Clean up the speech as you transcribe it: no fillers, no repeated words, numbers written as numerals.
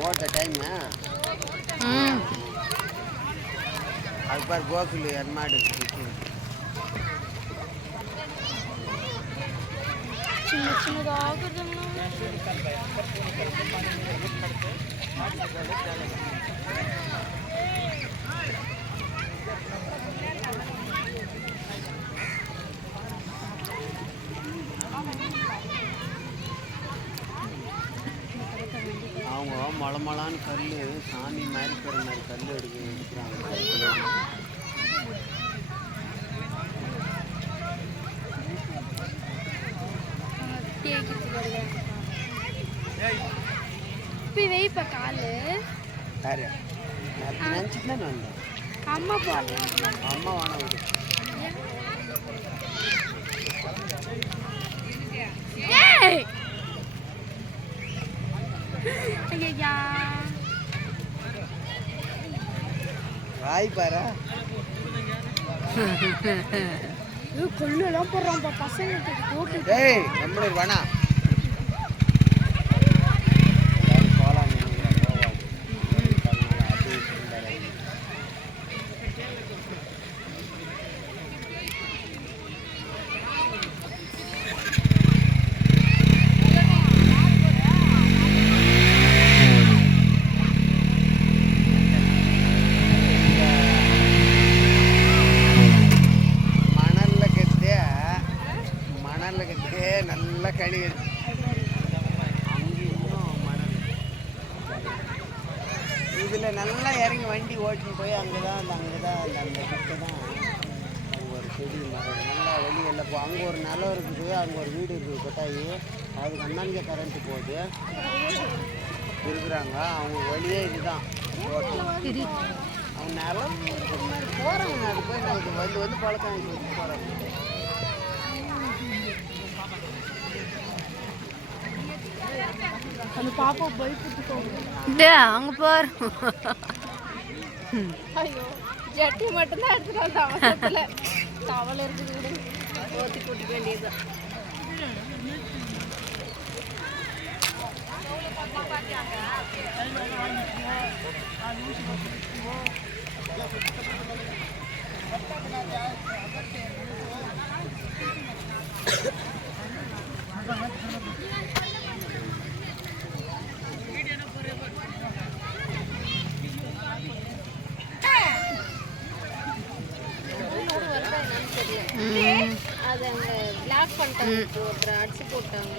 போட்ட டைம் அது பாரு கோகுல் எர்மாடு சின்ன சின்னதாக அவங்க மொளமொளான்னு கல் சாமி மாதிரி இருக்கிற மாதிரி கல் எடுக்கிறாங்க. வெயிப்ப காலு யாரு நினச்சிட்டு தானே வந்தேன். அம்மா போல அம்மா வாங்க விடு. ராய் பாரா கொள்ளுலாம் போடுறான் பசங்க ஏய் நம்மளே வேணா நல்லா கழுவி அங்கேயும் மணல் இதில் நல்லா இறங்கி வண்டி ஓட்டின்னு போய் அங்கே தான் அந்த கிட்ட தான் அங்கே ஒரு செடி மரம் நல்லா வெளியில் போ. அங்கே ஒரு நிலம் இருக்குது, அங்கே ஒரு வீடு இருக்குது கொட்டாயி, அதுக்கு அண்ணாங்க கரண்ட்டு போகுது இருக்கிறாங்க. அவங்க வழியே இதுதான் அவங்க நிலம் போகிறாங்க. அது போய் நமக்கு வந்து பழக்கம் போகிறாங்க. அந்த பாப்பா பயப்பட்டு அங்க பாரு. ஐயோ ஜட்டி மட்டும்தான் எடுத்துட்டு வந்த அவசரத்துல தவளை இருக்குது கூட ஓத்தி கூட்டிக்க வேண்டியது. அது அங்கே பிளாக் பண்ணிட்டாங்க, ஒருத்தர் அடிச்சு போட்டாங்க.